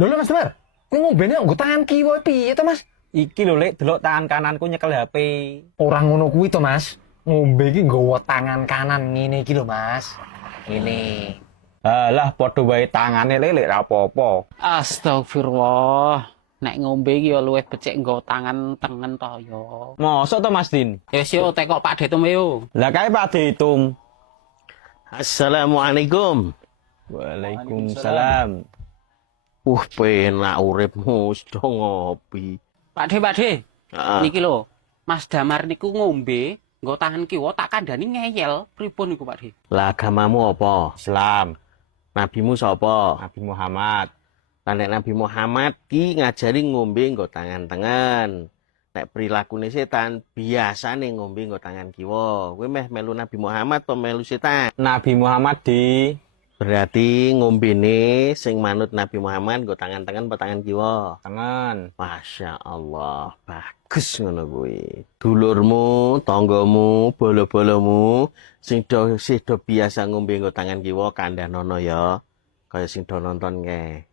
Lho Mas Damar, kowe ngombene nggo tangan kiwa piye to Mas? Iki lho Lek, delok tangan kananku nyekel HP. Ora ngono kuwi to Mas. Ngombe iki nggawa tangan kanan ngene iki lho Mas. Ngene. Alah padha wae tangane Lek ra apa-apa. Astagfirullah. Nek ngombe iki ya luwih becik nggo tangan tengen to ya. Mosok to Mas Din? Ya wis yo tekok Pak Detum yo. Lah kae Pak Ditum. Assalamualaikum. Waalaikumsalam. Penak uripmu sudah ngopi. Pak De. Heeh. Niki lho, Mas Damar niku ngombe nggo tangan kiwa tak kandhani ngeyel. Pripun niku Pak De? Lah agamamu apa? Islam, Nabimu sapa? Nabi Muhammad. Lah nek Nabi Muhammad ki ngajari ngombe nggo tangan tengen. Nek prilakune setan biasane ngombe nggo tangan kiwa. Kowe meh melu Nabi Muhammad apa melu setan? Nabi Muhammad di Berarti ngombene sing manut Nabi Muhammad nggo tangan tengen apa tangan kiwa? tangan. Masya Allah, bagus ngono kuwi. Dulurmu, tanggamu, bolo-bolomu sing do biasa ngombe nggo tangan kiwa kandhanono ya. Kaya sing do nonton kae.